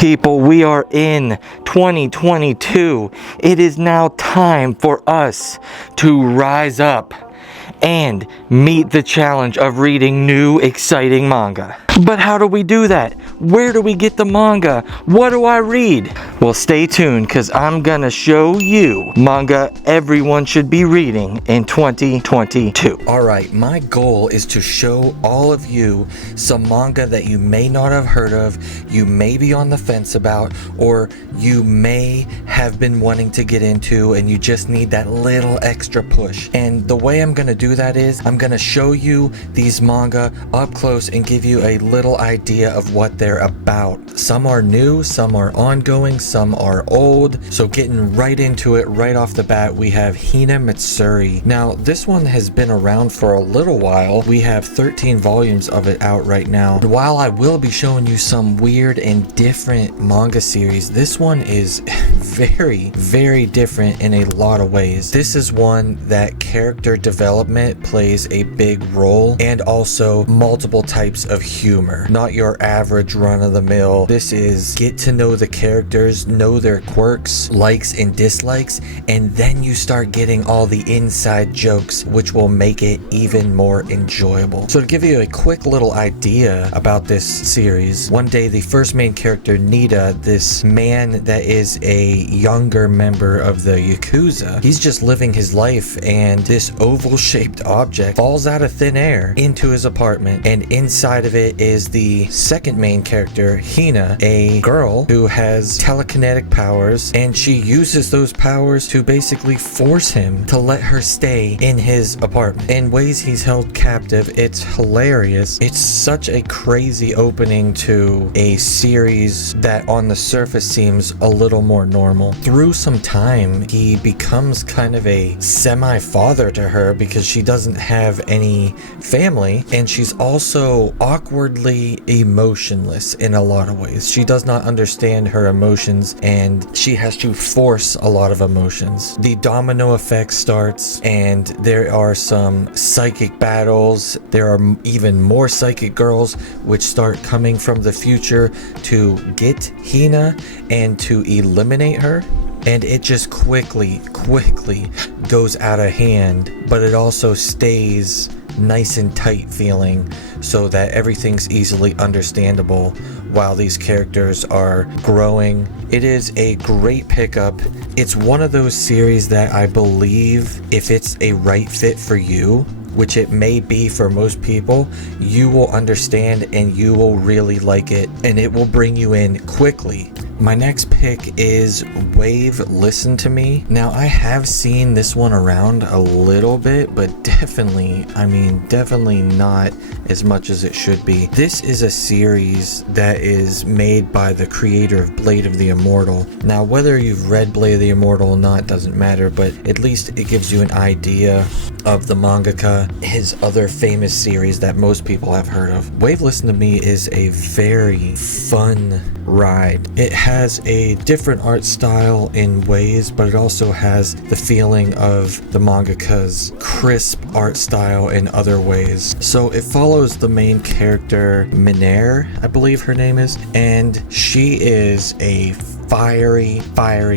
People, we are in 2022. It is now time for us to rise up and meet the challenge of reading new, exciting manga. But how do we do that? Where do we get the manga? What do I read? Well, stay tuned, because I'm gonna show you manga everyone should be reading in 2022. Alright, my goal is to show all of you some manga that you may not have heard of, you may be on the fence about, or you may have been wanting to get into and you just need that little extra push. And the way I'm gonna do that is I'm gonna show you these manga up close and give you a little idea of what they're about. Some are new, some are ongoing, some are old. So getting right into it right off the bat, we have Hina Matsuri. Now this one has been around for a little while. We have 13 volumes of it out right now. And while I will be showing you some weird and different manga series, this one is very different in a lot of ways. This is one that character development plays a big role, and also multiple types of humor. Not your average run-of-the-mill. This is get to know the characters, know their quirks, likes and dislikes, and then you start getting all the inside jokes, which will make it even more enjoyable. So to give you a quick little idea about this series, one day the first main character, Nita, this man that is a younger member of the Yakuza, he's just living his life, and this oval-shaped object falls out of thin air into his apartment, and inside of it is the second main character, Hina, a girl who has telekinetic powers, and she uses those powers to basically force him to let her stay in his apartment. In ways he's held captive. It's hilarious. It's such a crazy opening to a series that on the surface seems a little more normal. Through some time, he becomes kind of a semi-father to her because she doesn't have any family, and she's also awkwardly emotionless in a lot of ways. She does not understand her emotions, and she has to force a lot of emotions. The domino effect starts, and there are some psychic battles. There are even more psychic girls which start coming from the future to get Hina and to eliminate her. And it just quickly goes out of hand, but it also stays nice and tight feeling so that everything's easily understandable while these characters are growing. It is a great pickup. It's one of those series that I believe if it's a right fit for you, which it may be for most people, you will understand and you will really like it, and it will bring you in quickly. My next pick is Wave Listen to Me. Now, I have seen this one around a little bit, but definitely not as much as it should be. This is a series that is made by the creator of Blade of the Immortal. Now, whether you've read Blade of the Immortal or not doesn't matter, but at least it gives you an idea of the mangaka, his other famous series that most people have heard of. Wave Listen to Me is a very fun ride. It has a different art style in ways, but it also has the feeling of the mangaka's crisp art style in other ways. So it follows the main character, Minair, I believe her name is, and she is a fiery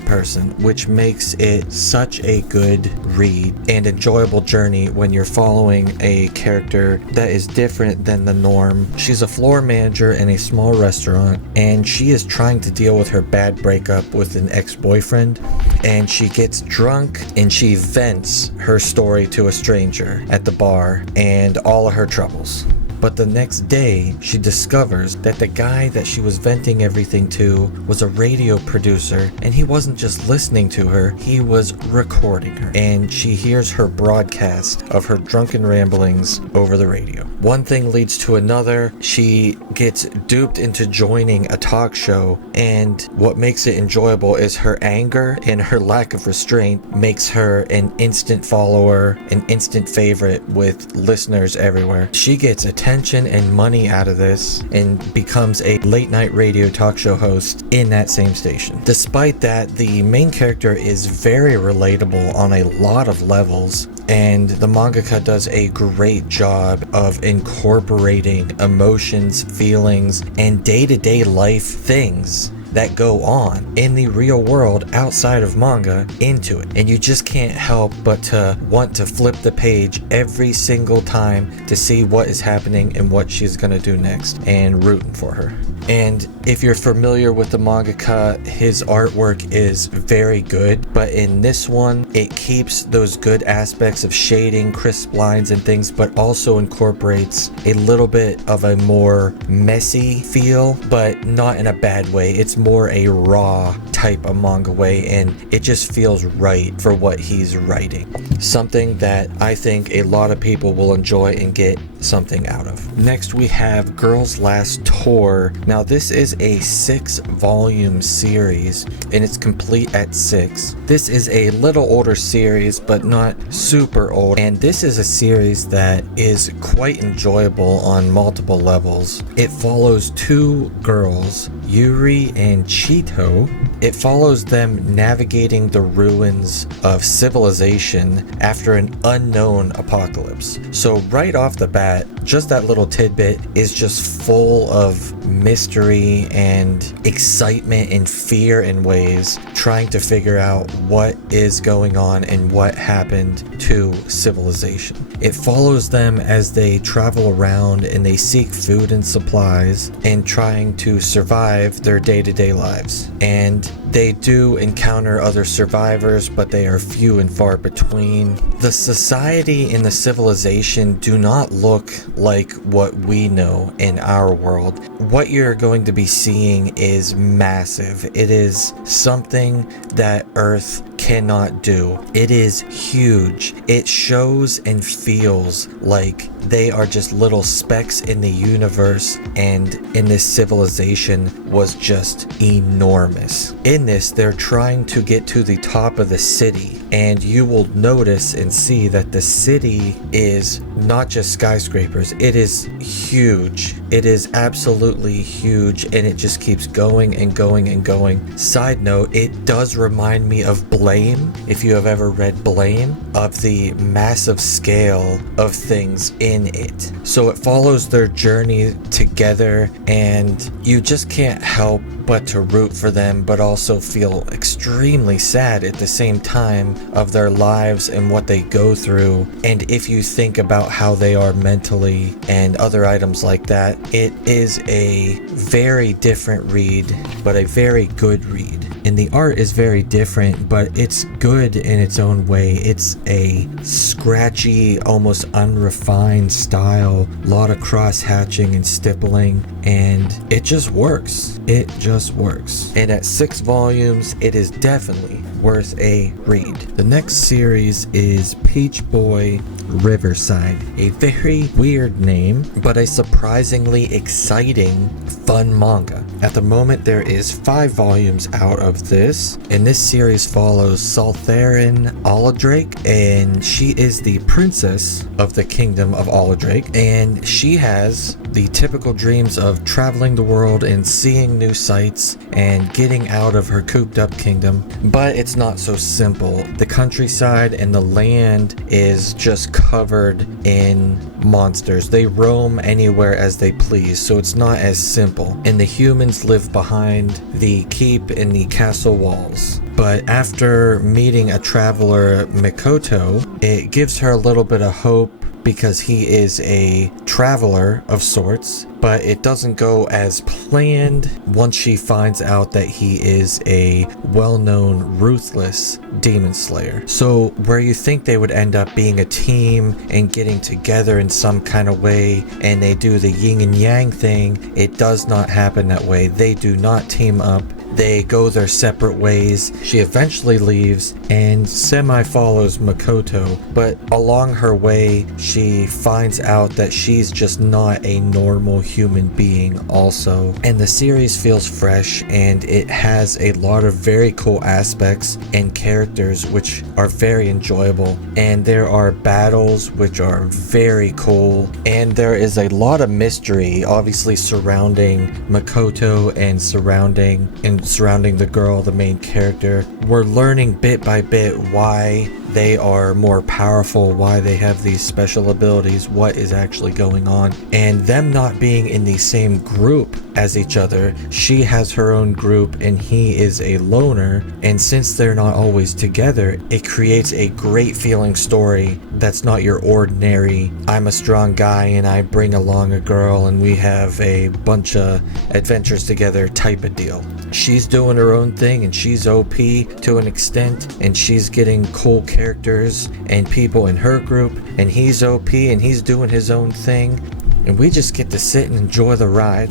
person, which makes it such a good read and enjoyable journey when you're following a character that is different than the norm. She's a floor manager in a small restaurant, and she is trying to deal with her bad breakup with an ex-boyfriend, and she gets drunk and she vents her story to a stranger at the bar and all of her troubles. But the next day, she discovers that the guy that she was venting everything to was a radio producer, and he wasn't just listening to her, he was recording her. And she hears her broadcast of her drunken ramblings over the radio. One thing leads to another. She gets duped into joining a talk show, and what makes it enjoyable is her anger and her lack of restraint makes her an instant follower, an instant favorite with listeners everywhere. She gets attention and money out of this and becomes a late night radio talk show host in that same station. Despite that, the main character is very relatable on a lot of levels, and the mangaka does a great job of incorporating emotions, feelings, and day-to-day life things that go on in the real world outside of manga into it. And you just can't help but to want to flip the page every single time to see what is happening and what she's gonna do next, and rooting for her. And if you're familiar with the mangaka, his artwork is very good, but in this one, it keeps those good aspects of shading, crisp lines and things, but also incorporates a little bit of a more messy feel, but not in a bad way. It's more a raw type of manga way, and it just feels right for what he's writing. Something that I think a lot of people will enjoy and get something out of. Next we have Girl's Last Tour. Now this is a 6-volume series and it's complete at 6. This is a little older series but not super old, and this is a series that is quite enjoyable on multiple levels. It follows 2 girls, Yuri and Chito. It follows them navigating the ruins of civilization after an unknown apocalypse. So right off the bat, just that little tidbit is just full of mystery and excitement and fear in ways, trying to figure out what is going on and what happened to civilization. It follows them as they travel around and they seek food and supplies and trying to survive their day-to-day lives. And they do encounter other survivors, but they are few and far between. The society and the civilization do not look like what we know in our world. What you're going to be seeing is massive. It is something that Earth cannot do. It is huge. It shows and feels like they are just little specks in the universe, and in this civilization was just enormous. In this, they're trying to get to the top of the city, and you will notice and see that the city is not just skyscrapers. It is huge. It is absolutely huge, and it just keeps going and going and going. Side note, it does remind me of Blame, if you have ever read Blame, of the massive scale of things in it. So it follows their journey together, and you just can't help but to root for them, but also feel extremely sad at the same time of their lives and what they go through. And if you think about how they are mentally and other items like that, it is a very different read, but a very good read. And the art is very different, but it's good in its own way. It's a scratchy, almost unrefined style, a lot of cross-hatching and stippling, and it just works. It just works. And at 6 volumes, it is definitely worth a read. The next series is Peach Boy Riverside. A very weird name, but a surprisingly exciting, fun manga. At the moment, there is 5 volumes out of this, and this series follows Saltherin Aladrake, and she is the princess of the kingdom of Aladrake, and she has the typical dreams of traveling the world and seeing new sights and getting out of her cooped up kingdom. But it's not so simple. The countryside and the land is just covered in monsters. They roam anywhere as they please, so it's not as simple. And the humans live behind the keep and the castle walls. But after meeting a traveler, Mikoto, it gives her a little bit of hope, because he is a traveler of sorts, but it doesn't go as planned once she finds out that he is a well-known ruthless demon slayer. So where you think they would end up being a team and getting together in some kind of way, and they do the yin and yang thing, it does not happen that way. They do not team up. They go their separate ways. She eventually leaves and semi-follows Makoto, but along her way, she finds out that she's just not a normal human being also. And the series feels fresh, and it has a lot of very cool aspects and characters which are very enjoyable. And there are battles which are very cool, and there is a lot of mystery, obviously surrounding Makoto and surrounding the girl, the main character. We're learning bit by bit why they are more powerful, why they have these special abilities, what is actually going on. And them not being in the same group as each other, she has her own group and he is a loner, and since they're not always together, it creates a great feeling story that's not your ordinary I'm a strong guy and I bring along a girl and we have a bunch of adventures together type of deal. She's doing her own thing and she's OP to an extent, and she's getting cool characters and people in her group, and he's OP and he's doing his own thing, and we just get to sit and enjoy the ride.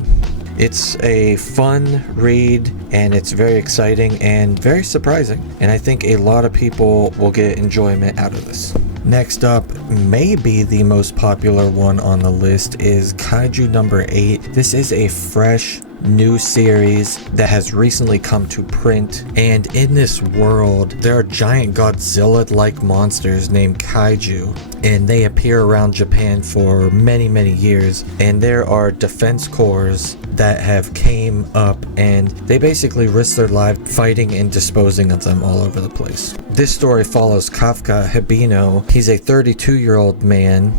It's a fun read, and it's very exciting and very surprising, and I think a lot of people will get enjoyment out of this. Next up, maybe the most popular one on the list is Kaiju number 8. This is a fresh new series that has recently come to print, and in this world there are giant Godzilla-like monsters named Kaiju, and they appear around Japan for many years, and there are defense corps that have came up and they basically risk their life fighting and disposing of them all over the place. This story follows Kafka Hibino. He's a 32-year-old man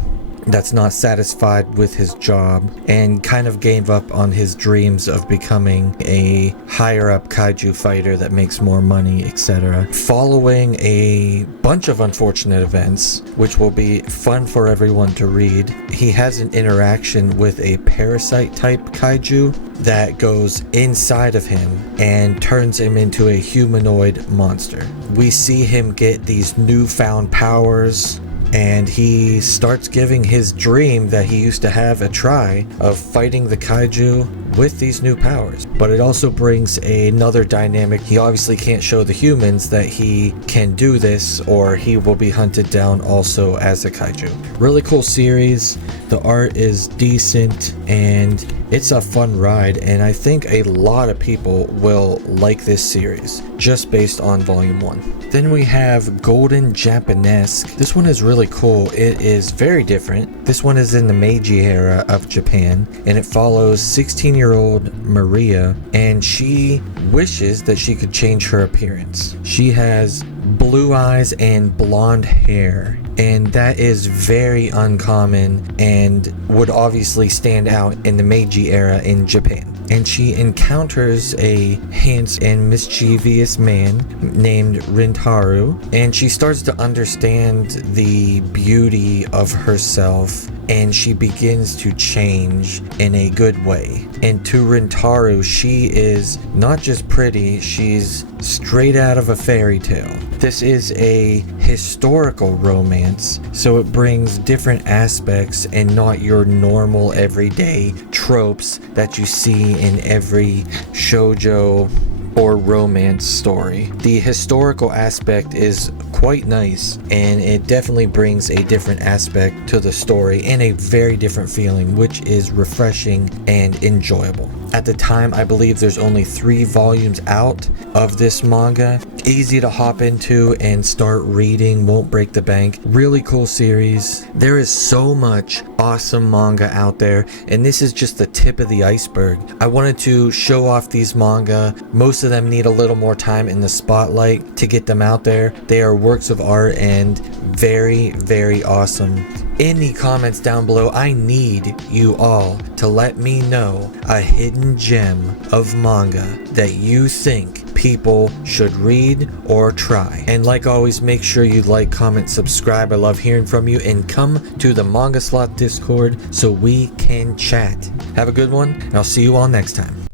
that's not satisfied with his job and kind of gave up on his dreams of becoming a higher up kaiju fighter that makes more money, etc. Following a bunch of unfortunate events, which will be fun for everyone to read, he has an interaction with a parasite type kaiju that goes inside of him and turns him into a humanoid monster. We see him get these newfound powers, and he starts giving his dream that he used to have a try of fighting the kaiju with these new powers. But it also brings another dynamic. He obviously can't show the humans that he can do this, or he will be hunted down also as a kaiju. Really cool series. The art is decent and it's a fun ride, and I think a lot of people will like this series just based on volume 1. Then we have Golden Japanesque. This one is really cool. It is very different. This one is in the Meiji era of Japan, and it follows 16-year-old Maria, and she wishes that she could change her appearance. She has blue eyes and blonde hair, and that is very uncommon and would obviously stand out in the Meiji era in Japan. And she encounters a handsome and mischievous man named Rintaro, and she starts to understand the beauty of herself, and she begins to change in a good way. And to Rintaro, she is not just pretty, she's straight out of a fairy tale. This is a historical romance, so it brings different aspects and not your normal everyday tropes that you see in every shoujo or romance story. The historical aspect is quite nice, and it definitely brings a different aspect to the story and a very different feeling, which is refreshing and enjoyable. At the time, I believe there's only 3 volumes out of this manga. Easy to hop into and start reading, won't break the bank. Really cool series. There is so much awesome manga out there, and this is just the tip of the iceberg. I wanted to show off these manga. Most of them need a little more time in the spotlight to get them out there. They are works of art and very awesome. In the comments down below, I need you all to let me know a hidden gem of manga that you think people should read or try. And like always, make sure you like, comment, subscribe. I love hearing from you, and come to the Manga Sloth Discord so we can chat. Have a good one, and I'll see you all next time.